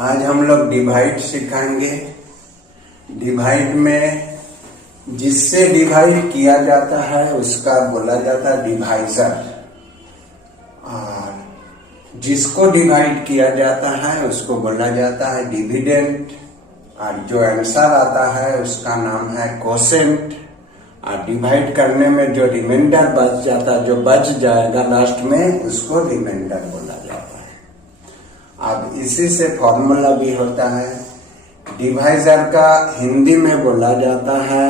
आज हम लोग डिवाइड सिखाएंगे। डिवाइड में जिससे डिवाइड किया जाता है उसका बोला जाता है डिवाइजर, और जिसको डिवाइड किया जाता है उसको बोला जाता है डिविडेंड, और जो आंसर आता है उसका नाम है कोसेंट। और डिवाइड करने में जो रिमाइंडर बच जाता है, जो बच जाएगा लास्ट में, उसको रिमाइंडर बोला जाता है। अब इसी से फॉर्मूला भी होता है। डिवाइजर का हिंदी में बोला जाता है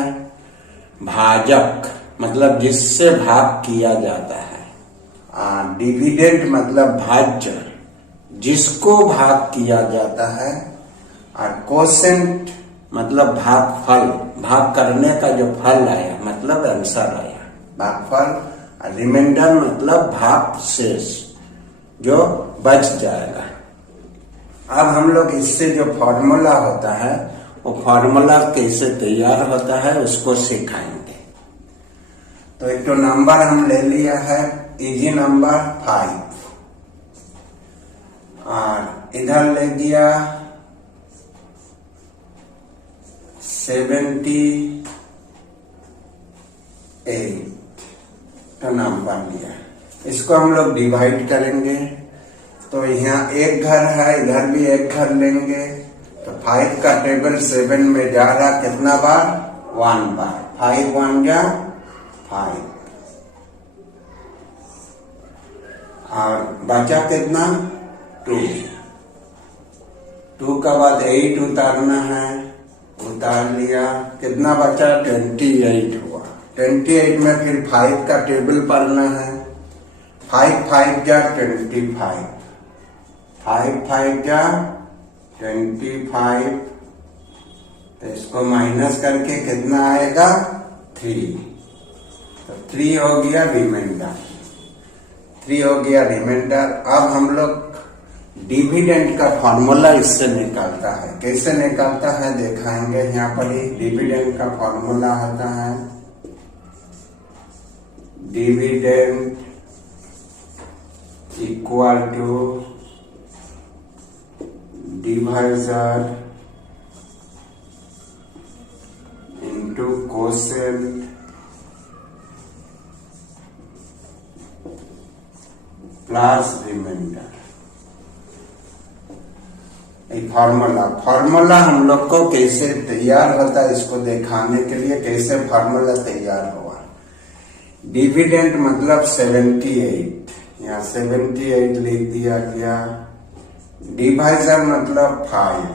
भाजक, मतलब जिससे भाग किया जाता है। डिविडेंड मतलब भाज्य, जिसको भाग किया जाता है। और कोसेंट मतलब भागफल, भाग करने का जो फल आया मतलब आंसर आया, भागफल। और रिमाइंडर मतलब भाग शेष, जो बच जाएगा। अब हम लोग इससे जो फॉर्मूला होता है वो फॉर्मूला कैसे तैयार होता है उसको सिखाएंगे। तो एक तो नंबर हम ले लिया है, इजी नंबर 5, और इधर ले दिया 78 का नंबर लिया। इसको हम लोग डिवाइड करेंगे। तो यहाँ एक घर है, इधर भी एक घर लेंगे। तो 5 का टेबल 7 में जा रहा कितना बार? 1 बार। 5 1 जा 5, और बचा कितना? 2। 2 का बाद 8 उतारना है, उतार लिया। कितना बचा? 28 हुआ। 28 में फिर 5 का टेबल पढ़ना है। 5 5 जा 25, 5 5 जा 25। तो इसको माइनस करके कितना आएगा? 3। तो 3 हो गया रिमाइंडर, 3 हो गया रिमाइंडर। अब हम लोग डिविडेंड का फॉर्मूला इससे निकालता है। कैसे निकालता है दिखाएंगे। यहाँ पर ही डिविडेंड का फॉर्मूला होता है dividend equal to divisor into quotient plus remainder. Formula हम लोग को कैसे तैयार होता है इसको दिखाने के लिए कैसे फॉर्मूला तैयार हुआ। डिविडेंड मतलब 78, यहाँ 78 लिख दिया गया। डिवाइजर मतलब 5,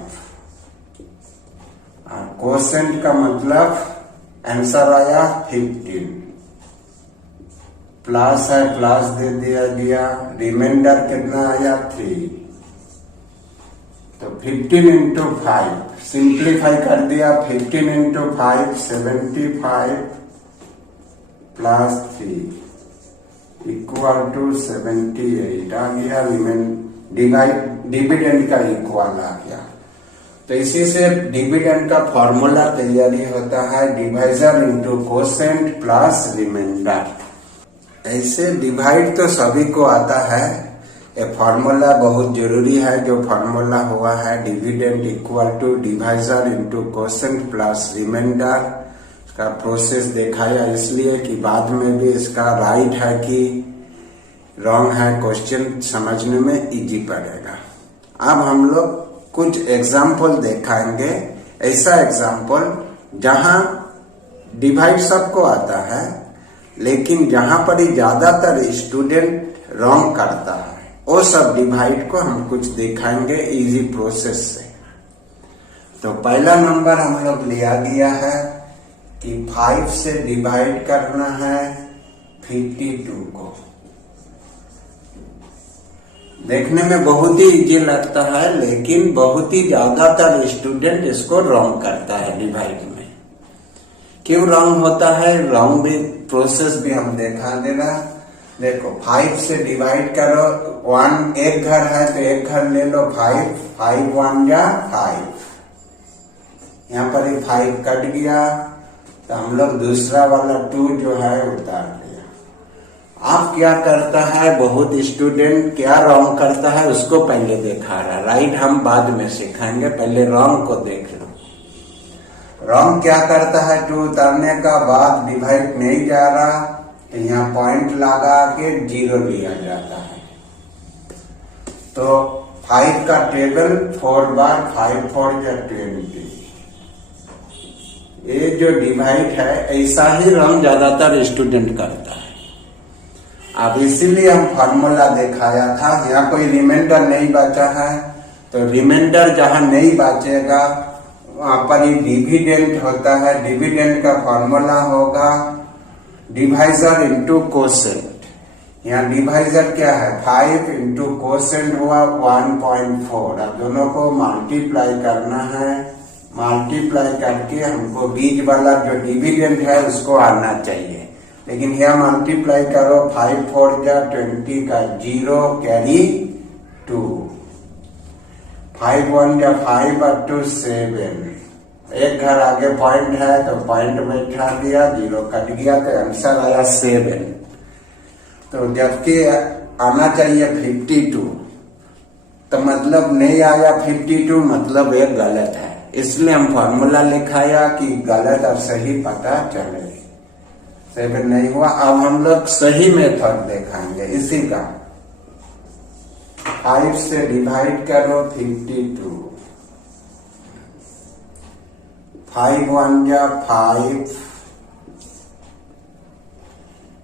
और कोसेंट का मतलब आंसर आया 15, प्लस है प्लस दे दिया गया। रिमाइंडर कितना आया? 3। तो 15 इंटू 5 सिंप्लीफाई कर दिया। 15 इंटू 5 75 प्लस 3 इक्वल टू 78 आ गया। डिविडेंड का इक्वल आ गया। तो इसी से डिविडेंड का फॉर्मूला तैयारी होता है divisor into quotient plus remainder. ऐसे डिवाइड तो सभी को आता है, ये फार्मूला बहुत जरूरी है। जो फार्मूला हुआ है dividend equal to divisor into quotient plus remainder, इसका प्रोसेस दिखाया इसलिए कि बाद में भी इसका राइट है कि रॉन्ग है, क्वेश्चन समझने में इजी पड़ेगा। अब हम लोग कुछ एग्जाम्पल दिखाएंगे। ऐसा एग्जाम्पल जहां डिवाइड सबको आता है, लेकिन जहां पर ही ज्यादातर स्टूडेंट रॉन्ग करता है, वो सब डिवाइड को हम कुछ दिखाएंगे इजी प्रोसेस से। तो पहला नंबर हम लोग लिया गया है कि 5 से डिवाइड करना है 52 को। देखने में बहुत ही इजी लगता है, लेकिन बहुत ही ज्यादातर स्टूडेंट इसको रॉन्ग करता है डिवाइड में। क्यों रॉन्ग होता है? रॉन्ग भी प्रोसेस भी हम दिखा देना। देखो 5 से डिवाइड करो, 1 एक घर है तो एक घर ले लो। 5 5 1 जा 5, यहाँ पर ही 5 कट गया। तो हम लोग दूसरा वाला 2 जो है उतार दिया। आप क्या करता है, बहुत स्टूडेंट क्या रॉन्ग करता है उसको पहले देखा रहा, राइट हम बाद में सिखाएंगे, पहले रॉन्ग को देख लो। रॉन्ग क्या करता है, 2 उतारने का बाद डिवाइड नहीं जा रहा तो यहाँ पॉइंट लगा के 0 लिया जाता है। तो 5 का टेबल 4 बार 5 4 या 20। ये जो डिवाइड है ऐसा ही रॉन्ग ज्यादातर स्टूडेंट करता है। अब इसीलिए हम फॉर्मूला दिखाया था, यहाँ कोई रिमाइंडर नहीं बचा है तो रिमाइंडर जहां नहीं बचेगा वहां पर ही डिविडेंड होता है। डिविडेंड का फॉर्मूला होगा डिवाइजर इंटू कोसेंट। यहाँ डिवाइजर क्या है, 5 इंटू कोसेंट हुआ 1.4। अब दोनों को मल्टीप्लाई करना है, मल्टीप्लाई करके हमको बीच वाला जो डिविडेंड है उसको आना चाहिए। लेकिन यहाँ मल्टीप्लाई करो, 5 4 जा 20 का 0 कैरी 2, 5 1 जा 5 और 2 7। एक घर आगे पॉइंट है तो पॉइंट बैठा दिया, 0 कट गया तो आंसर आया 7। तो जबकि आना चाहिए 52 तो मतलब नहीं आया 52, मतलब ये गलत है। इसलिए हम फॉर्मूला लिखाया कि गलत और सही पता चले। 7 नहीं हुआ। अब हम लोग सही मेथड देखाएंगे इसी का। 5 से डिवाइड करो 52, 5 1 जा 5,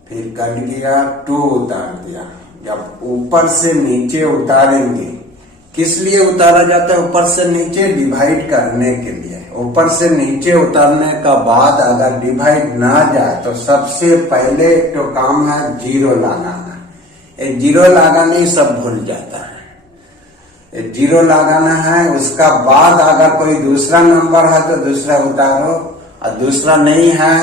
फिर कट गया 2 उतार दिया। जब ऊपर से नीचे उतारेंगे, किस लिए उतारा जाता है ऊपर से नीचे, डिवाइड करने के लिए। ऊपर से नीचे उतारने का बाद अगर डिवाइड ना जाए तो सबसे पहले तो काम है 0 लगाना। 0 लगाने ही सब भूल जाता है। 0 लगाना है, उसका बाद अगर कोई दूसरा नंबर है तो दूसरा उतारो, और दूसरा नहीं है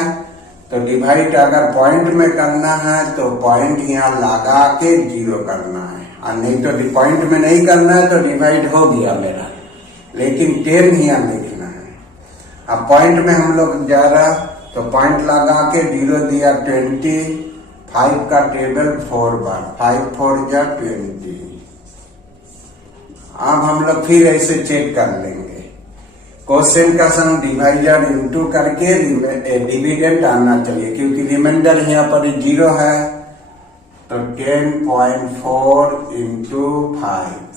तो डिवाइड अगर पॉइंट में करना है तो पॉइंट यहाँ लगा के 0 करना है, और नहीं तो पॉइंट में नहीं करना है तो डिवाइड हो गया मेरा, लेकिन 10 यहाँ लिखना है। अब पॉइंट में हम लोग जा रहा तो पॉइंट लगा के 0 दिया 20, 5 का टेबल 4 बार, 5 4 जा 20। अब हम लोग फिर ऐसे चेक कर लेंगे, क्वेश्चन का सम डिवाइजर इंटू करके डिविडेंड आना चाहिए, क्योंकि रिमाइंडर यहाँ पर 0 है। तो 10.4 इंटू 5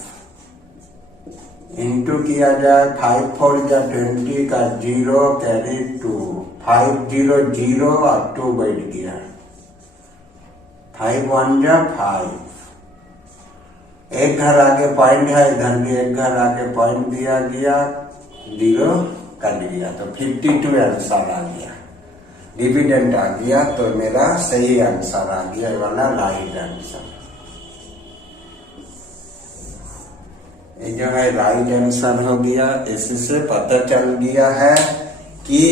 इंटू किया जाए, 5 4 जा 20 का 0 कैरी 2, 5 0 0 और 2 बैठ गया, 5 1 जा 5। एक घर आगे पॉइंट है, इधर भी एक घर आगे पॉइंट दिया गया, 0 कट गया, तो 52 आंसर आ गया, डिविडेंड आ गया। तो मेरा सही आंसर आ गया, ये वाला राइट आंसर। ये जो है राइट आंसर हो गया। इससे पता चल गया है कि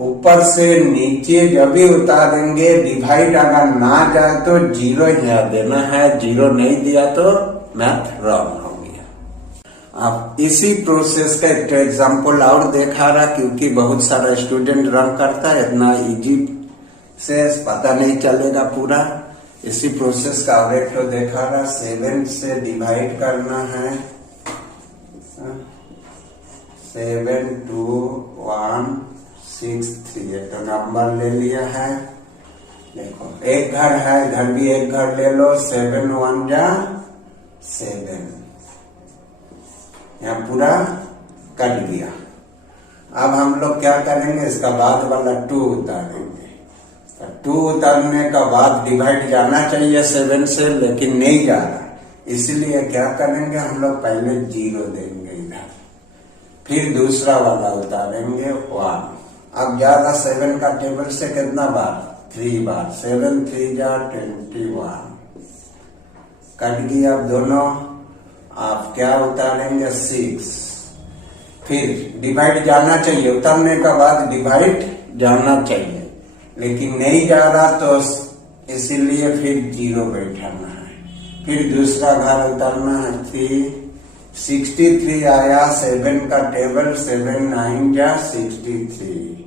ऊपर से नीचे जब भी उतारेंगे डिवाइड अगर ना जाए तो 0 यहाँ देना है, 0 नहीं दिया तो मैथ रॉन्ग हो गया। अब इसी प्रोसेस का एक एग्जांपल और देखा रहा, क्योंकि बहुत सारा स्टूडेंट रॉन्ग करता है, इतना इजी से पता नहीं चलेगा पूरा। इसी प्रोसेस का और एक तो देखा रहा, 7 से डिवाइड करना है, 7 2 1 6 3, तो नंबर ले लिया है। देखो एक घर है, इधर भी एक घर ले लो, 7 1 जा 7, यहाँ पूरा कट गया। अब हम लोग क्या करेंगे, इसका बाद वाला 2 उतारेंगे। तो 2 उतारने का बाद डिवाइड जाना चाहिए 7 से, लेकिन नहीं जा रहा, इसलिए क्या करेंगे हम लोग पहले 0 देंगे इधर, फिर दूसरा वाला उतारेंगे 1। अब जा रहा 7 का टेबल से कितना बार, 3 बार, 7 3 जा 21, कट गया अब दोनों। आप क्या उतारेंगे 6, फिर डिवाइड जाना चाहिए, उतारने का बाद डिवाइड जाना चाहिए, लेकिन नहीं जा रहा तो इसीलिए फिर 0 बैठाना है, फिर दूसरा घर उतारना है 3, 63 आया, 7 का टेबल, 7 9 जा 63,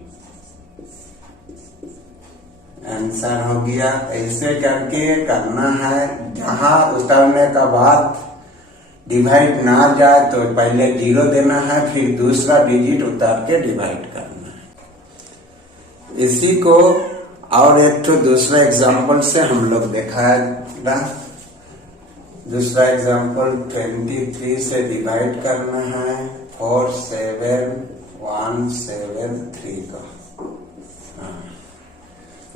आंसर हो गया। ऐसे करके करना है, जहां उतरने का बाद डिवाइड ना जाए तो पहले 0 देना है, फिर दूसरा डिजिट उतार के डिवाइड करना है। इसी को और एक तो दूसरा एग्जाम्पल से हम लोग दिखाएगा। दूसरा एग्जाम्पल 23 से डिवाइड करना है 4 7 1 7 3 का।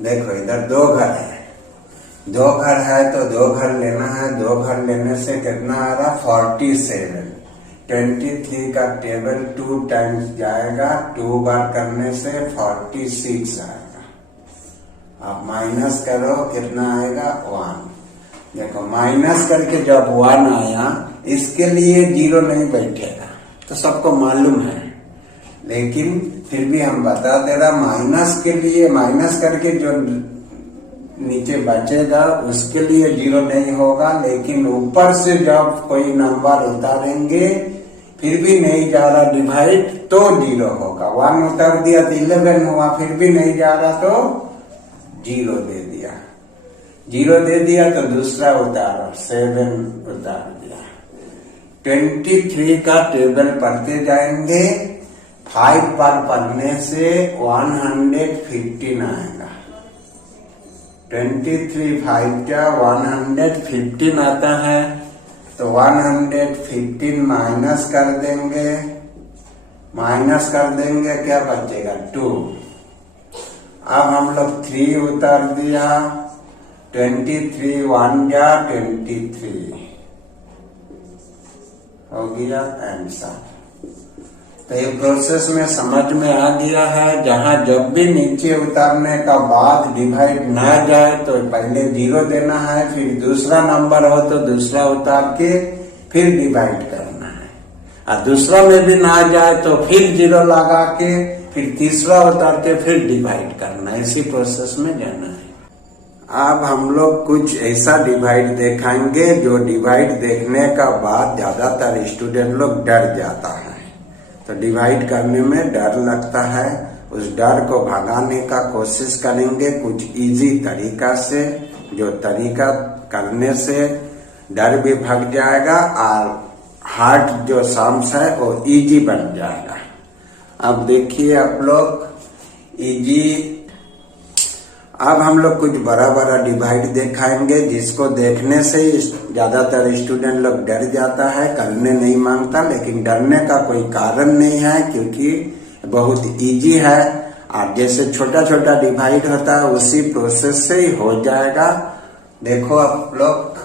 देखो इधर 2 घर है, 2 घर है तो 2 घर लेना है। 2 घर लेने से कितना आ रहा 47। 23 का टेबल 2 टाइम्स जाएगा, 2 बार करने से 46 आएगा। अब माइनस करो, कितना आएगा 1। देखो माइनस करके जब 1 आया, इसके लिए 0 नहीं बैठेगा तो सबको मालूम है, लेकिन फिर भी हम बता दे रहा माइनस के लिए, माइनस करके जो नीचे बचेगा उसके लिए 0 नहीं होगा। लेकिन ऊपर से जब कोई नंबर उतारेंगे फिर भी नहीं जा रहा डिवाइड तो 0 होगा। 1 उतार दिया तो 11 हुआ, फिर भी नहीं जा रहा तो 0 दे दिया। 0 दे दिया तो दूसरा उतारो, 7 उतार दिया। 23 का टेबल पढ़ते जाएंगे, 5 पर पढ़ने से 115 आएगा। 23 5 का 115 आता है, तो 115 माइनस कर देंगे। माइनस कर देंगे क्या बचेगा 2। अब हम लोग 3 उतार दिया, 23 1 जा 23 हो गया आंसर। तो ये प्रोसेस में समझ में आ गया है, जहां जब भी नीचे उतारने का बाद डिवाइड ना जाए तो पहले 0 देना है, फिर दूसरा नंबर हो तो दूसरा उतार के फिर डिवाइड करना है, और दूसरा में भी ना जाए तो फिर 0 लगा के फिर तीसरा उतार के फिर डिवाइड करना है। इसी प्रोसेस में जाना है। अब हम लोग कुछ ऐसा डिवाइड दिखाएंगे जो डिवाइड देखने का बाद ज्यादातर स्टूडेंट लोग डर जाता है। तो डिवाइड करने में डर लगता है, उस डर को भगाने का कोशिश करेंगे कुछ इजी तरीका से, जो तरीका करने से डर भी भाग जाएगा और हार्ड जो सम्स है वो इजी बन जाएगा। अब देखिए आप लोग इजी। अब हम लोग कुछ बड़ा बड़ा डिवाइड दिखाएंगे जिसको देखने से ज्यादातर स्टूडेंट लोग डर जाता है, करने नहीं मांगता, लेकिन डरने का कोई कारण नहीं है क्योंकि बहुत इजी है। और जैसे छोटा छोटा डिवाइड होता है उसी प्रोसेस से ही हो जाएगा। देखो आप लोग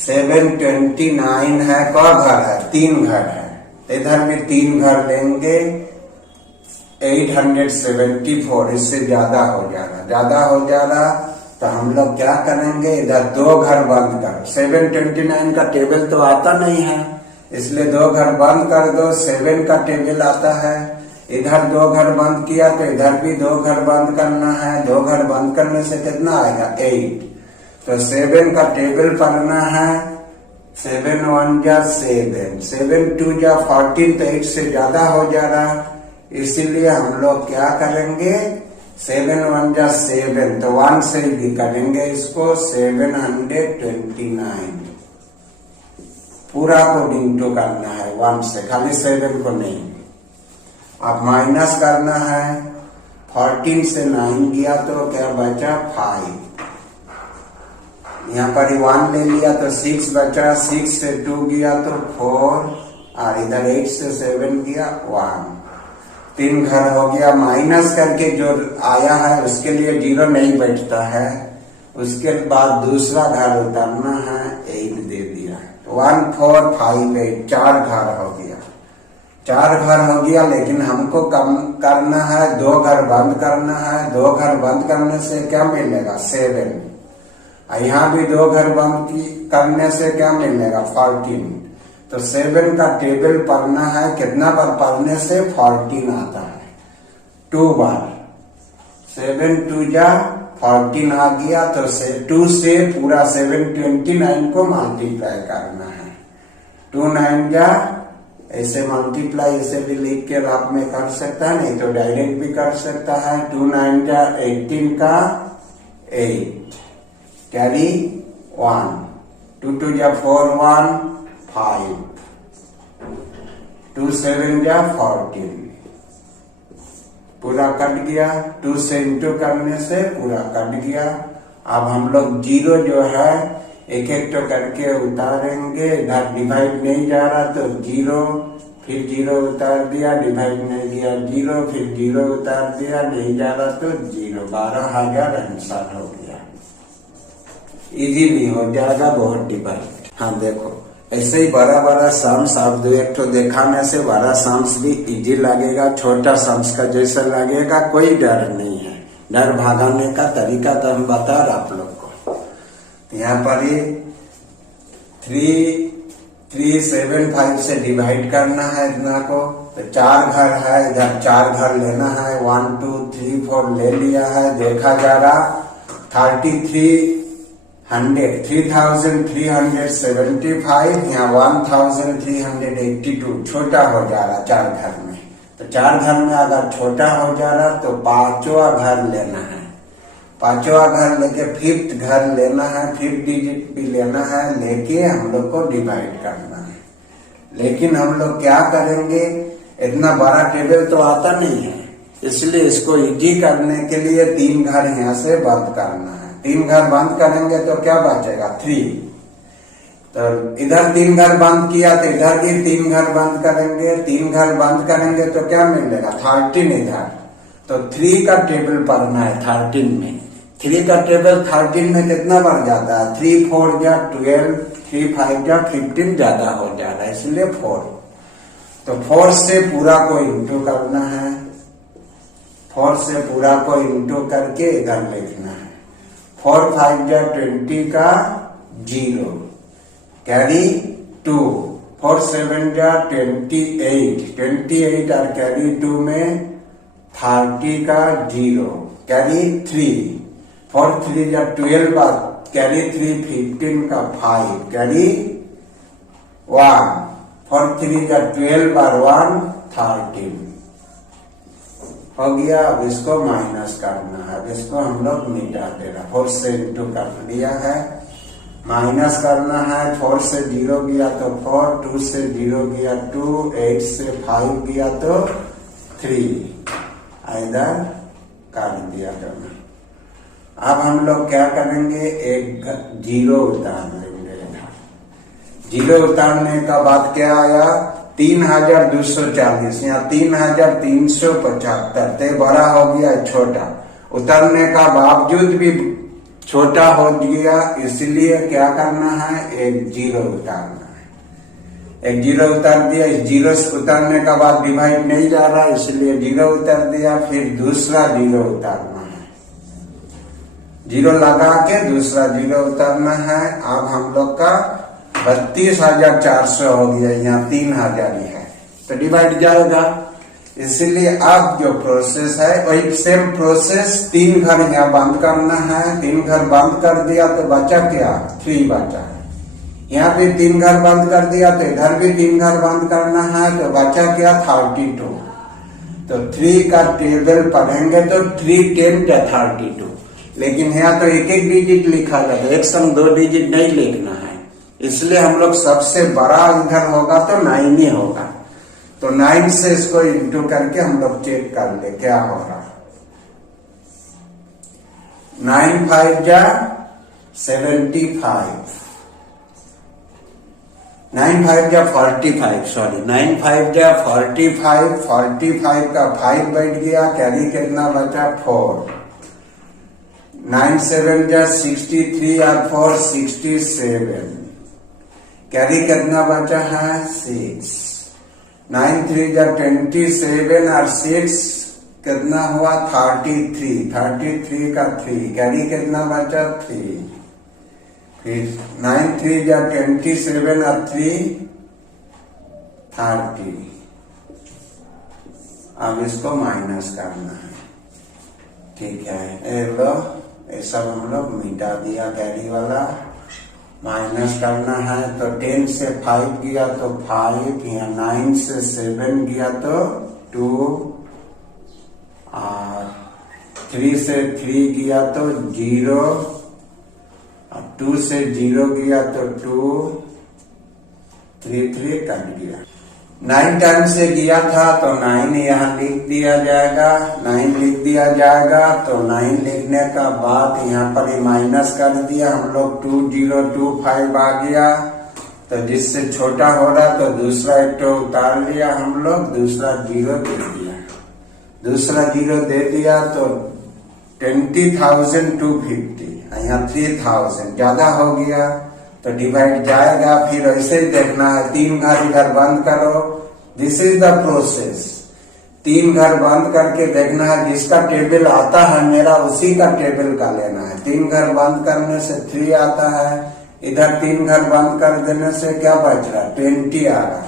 729 है, कौ घर है 3 घर है, इधर भी 3 घर लेंगे। 874 इससे ज्यादा हो जा रहा तो हम लोग क्या करेंगे, इधर 2 घर बंद करो। 729 का टेबल तो आता नहीं है, इसलिए 2 घर बंद कर दो। 7 का टेबल आता है, इधर 2 घर बंद किया तो इधर भी 2 घर बंद करना है। 2 घर बंद करने से कितना आएगा 8। तो 7 का टेबल पढ़ना है। 7 1 जा 7, 7 2 जा 14, तो 8 से ज्यादा हो जा रहा, इसीलिए हम लोग क्या करेंगे 7 1 जा 7, तो 1 से भी करेंगे इसको। 729 पूरा को इंटू करना है 1 से, खाली 7 को नहीं। अब माइनस करना है, 14 से 9 गया तो क्या बचा 5। यहाँ पर 1 ले लिया तो 6 बचा, 6 से 2 गया तो 4, और इधर 8 से 7 गया 1। 3 घर हो गया। माइनस करके जो आया है उसके लिए 0 नहीं बैठता है, उसके बाद दूसरा घर उतारना है, 8 दे दिया। 1 4 5 8 4 घर हो गया। 4 घर हो गया, लेकिन हमको कम करना है, 2 घर बंद करना है। 2 घर बंद करने से क्या मिलेगा 7। यहाँ भी 2 घर बंद करने से क्या मिलेगा 14। तो 7 का टेबल पढ़ना है, कितना बार पढ़ने से 14 आता है, 2 बार। 7 2 जा 14 आ गया, तो 2 से पूरा 729 को मल्टीप्लाई करना है। 2 9 जा ऐसे मल्टीप्लाई, ऐसे भी लिख के आप में कर सकता है, नहीं तो डायरेक्ट भी कर सकता है। 2 9 जा 18 का 8 कैरी 1 2 2 जा 4 1 5 2 7 जा 14 पूरा कट गया। 2 से इंटू करने से पूरा कट गया। अब हम लोग जीरो जो है एक एक तो करके उतारेंगे। इधर डिवाइड नहीं जा रहा तो जीरो, फिर जीरो उतार दिया, डिवाइड नहीं दिया जीरो, फिर जीरो उतार दिया, नहीं जा रहा तो जीरो। 12,000 आंसर हो गया। इजीली हो जाएगा, बहुत डिवाइड। हाँ देखो, ऐसे ही बड़ा बड़ा सम्स आप दो एक तो दिखाने से बड़ा सम्स भी इजी लगेगा, छोटा सम्स का जैसा लगेगा। कोई डर नहीं है, डर भागाने का तरीका तो हम बता रहे आप लोग को। यहाँ पर ही 3 7 5 से डिवाइड करना है इतना को। तो 4 घर है, इधर 4 घर लेना है। 1 2 3 4 ले लिया है। देखा जा रहा 3,375 यहाँ 1,382 छोटा हो जा रहा 4 घर में। तो 4 घर में अगर छोटा हो जा रहा तो 5वां घर लेना है। 5वां घर लेके 5th घर लेना है, 5th डिजिट भी लेना है, लेके हम लोग को डिवाइड करना है। लेकिन हम लोग क्या करेंगे, इतना बड़ा टेबल तो आता नहीं है, इसलिए इसको इजी करने के लिए 3 घर यहाँ से बंद करना है। 3 घर बंद करेंगे तो क्या बचेगा 3। तो इधर 3 घर बंद किया तो इधर भी 3 घर बंद करेंगे। 3 घर बंद करेंगे तो क्या मिलेगा 13 इधर। तो 3 का टेबल पढ़ना है 13 में। 3 का टेबल 13 में कितना बढ़ जाता है 3 4 जा 12, 3 5 जा 15 ज्यादा हो जा रहा है, इसलिए 4। तो 4 से पूरा को इंटू करना है। 4 से पूरा को इंटू करके इधर लिखना है। 4 5 जा 20 का 0 कैरी 2। 4 7 जा 28 और कैरी 2 में 30 का 0 कैरी 3। 4 3 जा 12 कैरी 3 15 का 5 कैरी 1। 4 3 जा 12 और 1 13 हो गया। अब इसको माइनस करना है। अब इसको हम लोग मिटा देना। 4 से इंटू कर लिया है, माइनस करना है। 4 से 0 गया तो 4, 2 से 0 गया 2, 8 से 5 गया तो 3 इधर कर दिया करना। अब हम लोग क्या करेंगे, एक 0 उतार लेंगे इधर। 0 उतारने का बाद क्या आया 3,240, यहाँ 3,375। ते बड़ा हो गया छोटा। उतरने का बावजूद भी छोटा हो गया, इसलिए क्या करना है एक 0 उतारना है। एक 0 उतार दिया। इस 0 उतारने का बाद डिवाइड नहीं जा रहा, इसलिए 0 उतार दिया। फिर दूसरा 0 उतारना है। 0 लगा के दूसरा 0 उतारना है। अब हम लोग का 32,400 हो गया, यहाँ 3,000 ही है तो डिवाइड जाएगा। इसलिए अब जो प्रोसेस है वही सेम प्रोसेस। 3 घर यहाँ बंद करना है। 3 घर बंद कर दिया तो बचा क्या 3 बचा। यहाँ भी 3 घर बंद कर दिया तो इधर भी 3 घर बंद करना है, तो बचा क्या 32। तो 3 का टेबल पढ़ेंगे तो 3 10 या 32। लेकिन यहाँ तो एक एक डिजिट लिखा जाता है, एक संग 2 डिजिट नहीं लिखना है। इसलिए हम लोग सबसे बड़ा इधर होगा तो 9 ही होगा। तो 9 से इसको इंटू करके हम लोग चेक कर ले क्या हो रहा। 9 5 जा 75, 9 5 जा 45, सॉरी 9 5 जा 45, 45 का 5 बैठ गया। कैरी कितना बचा 4। 9 7 जा 63 और 4 67, कैरी कितना बचा है 6। 9 3 जा 27 और 6 कितना हुआ 33, 33 का 3 कैरी कितना बचा 3। फिर 9 3 जा 27 और 3 30। अब इसको माइनस करना है, ठीक है। ये सब हम लोग मिटा दिया कैरी वाला। माइनस करना है तो 10 से 5 गया तो 5, यहाँ 9 से 7 गया तो 2 और 3 से 3 गया तो 0, और 2 से 0 गया तो 2, 3 3 कट गया। 9 टाइम से गया था तो 9 यहाँ लिख दिया जाएगा, 9 लिख दिया जाएगा। तो 9 लिखने का बाद यहाँ पर ही माइनस कर दिया हम लोग, 2025 आ गया। तो जिससे छोटा हो रहा तो दूसरा एक तो उतार लिया हम लोग, दूसरा 0 दे दिया, दूसरा 0 दे दिया तो 20,250, यहाँ 3,000 ज्यादा हो गया तो डिवाइड जाएगा। फिर ऐसे ही देखना है, 3 घर इधर बंद करो, दिस इज द प्रोसेस। 3 घर बंद करके देखना है, जिसका टेबल आता है मेरा उसी का टेबल का लेना है। 3 घर बंद करने से 3 आता है, इधर 3 घर बंद कर देने से क्या बच रहा, 20 आ रहा।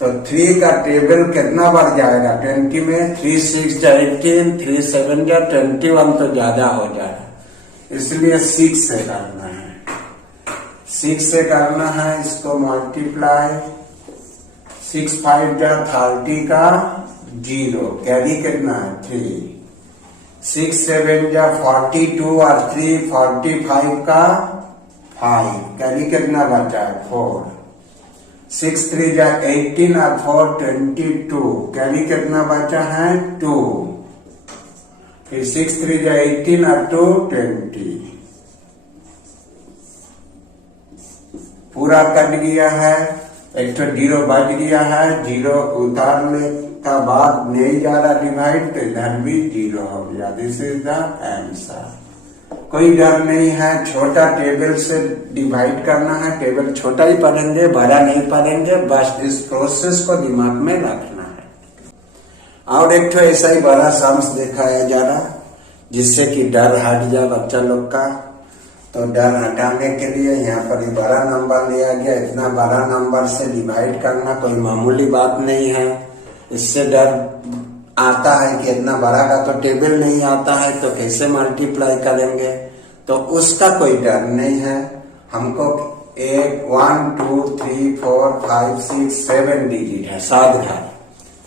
तो 3 का टेबल कितना बढ़ जाएगा 20 में, 3 6 जा 18, 3 7 जा 21, तो ज्यादा हो जाएगा, इसलिए 6 से करना है। 6 से करना है, इसको मल्टीप्लाई, 6 5 जा 30 का 0, कैरी कितना है 3, 6 7 जा 42 और 3 45 का 5, कैरी कितना बचा है 4, 6 3 जा 18 और 4 22, कैरी कितना बचा है 2, फिर 6 3 जा 18 और 2 20, पूरा कट गया है। एक तो 0 बच गया है, 0 उतारने का बाद नहीं जा रहा डिवाइड, तो इधर भी 0 हो गया। This is the answer. कोई डर नहीं है, छोटा टेबल से डिवाइड करना है, टेबल छोटा ही पढ़ेंगे, बड़ा नहीं पढ़ेंगे, बस इस प्रोसेस को दिमाग में रखना है। और एक तो ऐसा ही बड़ा सम्स दिखाया जा रहा, जिससे कि डर हट जाए बच्चा लोग का। तो डर हटाने के लिए यहाँ पर बड़ा नंबर लिया गया, इतना बड़ा नंबर से डिवाइड करना कोई मामूली बात नहीं है। इससे डर आता है कि इतना बड़ा का तो टेबल नहीं आता है, तो कैसे मल्टीप्लाई करेंगे, तो उसका कोई डर नहीं है। हमको 1 2 3 4 5 6 7 डिजिट है,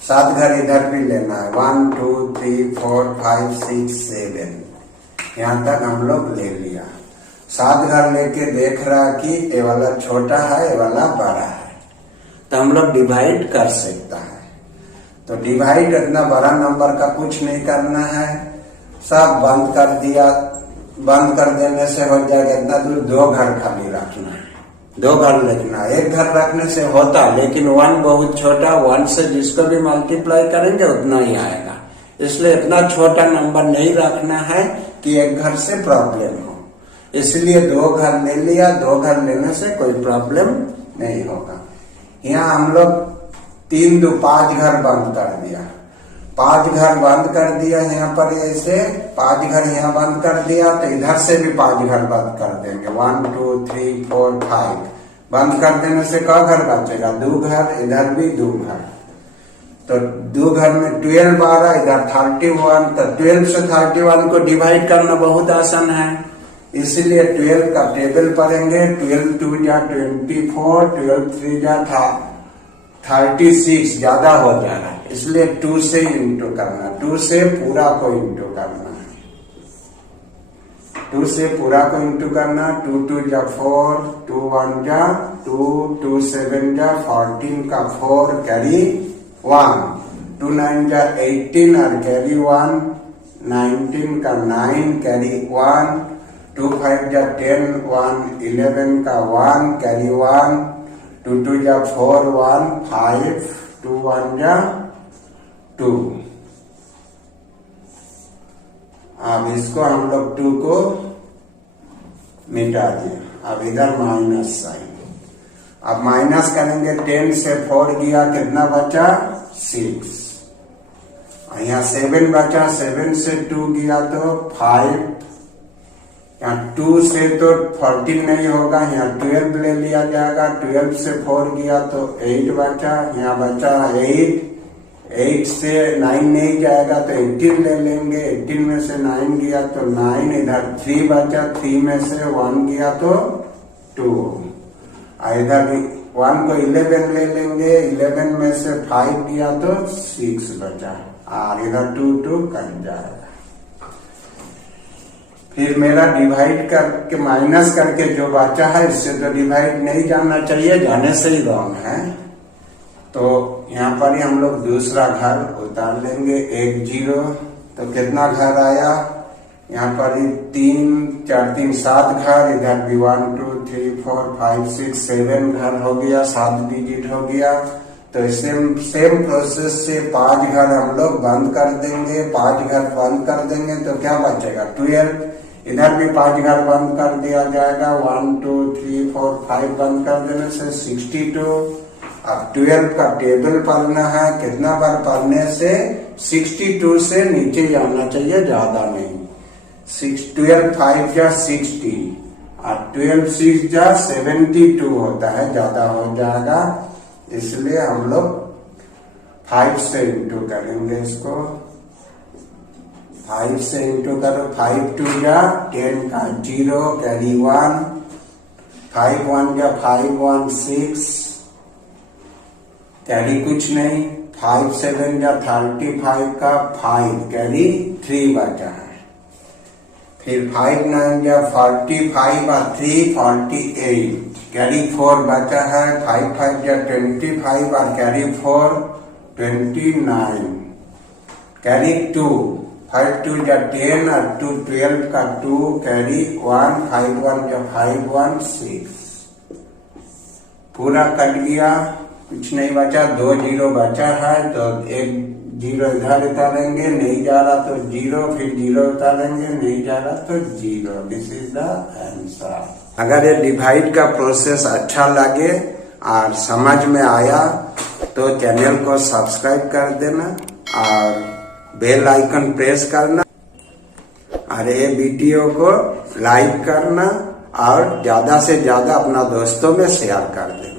7 घर इधर भी लेना है, 1 2 3 4 5 6 7, यहाँ तक हम लोग ले लिया। 7 घर लेके देख रहा कि ये वाला छोटा है, ये वाला बड़ा है, तो हम लोग डिवाइड कर सकता है। तो डिवाइड इतना बड़ा नंबर का कुछ नहीं करना है, सब बंद कर दिया, बंद कर देने से हो जाएगा। इतना दूर 2 घर खाली रखना है, 2 घर लिखना है। 1 घर रखने से होता, लेकिन 1 बहुत छोटा, 1 से जिसको भी मल्टीप्लाई करेंगे उतना ही आएगा, इसलिए इतना छोटा नंबर नहीं रखना है कि 1 घर से प्रॉब्लम हो, इसलिए 2 घर ले लिया। 2 घर लेने से कोई प्रॉब्लम नहीं होगा। यहाँ हम लोग 3 2 5 घर बंद कर दिया, 5 घर बंद कर दिया। यहाँ पर ऐसे 5 घर यहाँ बंद कर दिया, तो इधर से भी 5 घर बंद कर देंगे, 1 2 3 4 5 बंद कर देने से क्या घर बचेगा, 2 घर, इधर भी 2 घर। तो 2 घर में 12 आ रहा, इधर 31, तो 12 से 31 को डिवाइड करना बहुत आसान है, इसलिए 12 का टेबल पढ़ेंगे। 12 2 जा 24, 12 3 जा 36, ज्यादा हो जाएगा, इसलिए 2 से इंटू करना, 2 से पूरा को इंटू करना है, 2 से पूरा को इंटू करना। 2 2 जा 4, 2 1 जा 2, 2 7 जा 14 का 4 कैरी 1, 2 9 जा 18 और कैरी 1, 19 का 9 कैरी 1, 2 5 जा 10, 1 11 का 1 कैरी 1, 2 2 जा 4 1 5, 2 1 जा 2। अब इसको हम लोग 2 को मिटा दिया। अब इधर माइनस साइन, अब माइनस करेंगे। 10 से 4 गया, कितना बचा 6, यहाँ 7 बचा, 7 से 2 गया तो 5, यहाँ 2 से तो 14 नहीं होगा, यहाँ 12 ले लिया जाएगा। 12 से 4 गया तो 8 बचा, यहाँ बचा 8, 8 से 9 नहीं जाएगा तो 18 ले लेंगे। 18 में से 9 गया तो 9, इधर 3 बचा, 3 में से 1 गया तो 2, इधर 1 को 11 ले लेंगे। 11 में से 5 गया तो 6 बचा, और इधर 2 2 कट जाएगा। फिर मेरा डिवाइड करके माइनस करके जो बचा है इससे तो डिवाइड नहीं जाना चाहिए, जाने से ही रॉन्ग है। तो यहाँ पर ही हम लोग दूसरा घर उतार लेंगे, 1 0। तो कितना घर आया यहाँ पर ही 3 4 3 7 घर, इधर भी 1 2 3 4 5 6 7 घर हो गया, 7 डिजिट हो गया। तो सेम प्रोसेस से 5 घर हम लोग बंद कर देंगे, 5 घर बंद कर देंगे तो क्या बचेगा 12। इधर भी 5 घर बंद कर दिया जाएगा, 1 2 3 4 5 बंद कर देने से 62। अब 12 का टेबल पढ़ना है, कितना बार पढ़ने से 62 से नीचे जाना चाहिए, ज्यादा नहीं। 12 5 जा 60 और 12 6 जा 72 होता है, ज्यादा हो जाएगा, इसलिए हम लोग 5 से इंटू करेंगे इसको। 5 से इंटू करो, 5 2 जा 10 का 0 कैरी 1, 5 1 जा 5 1 6 कैरी कुछ नहीं, 5 7 जा 35 का 5 कैरी 3 बचा है। फिर 5 9 जा 45 और 3 48 कैरी 4 बचा है। 5 5 जा 25 और कैरी 4 29 कैरी 2, 5 2 जा 10 और 2 12 का 2 कैरी 1, 5 1 जा 5 1 6 पूरा कट गया, कुछ नहीं बचा, 2 0 बचा है तो 1 0 इधर उतारेंगे, नहीं जा रहा तो 0, फिर 0 उतारेंगे, नहीं जा रहा तो 0। This is the answer. अगर ये डिवाइड का प्रोसेस अच्छा लगे और समझ में आया तो चैनल को सब्सक्राइब कर देना और बेल आइकन प्रेस करना और ये वीडियो को लाइक करना और ज्यादा से ज्यादा अपना दोस्तों में शेयर कर देना।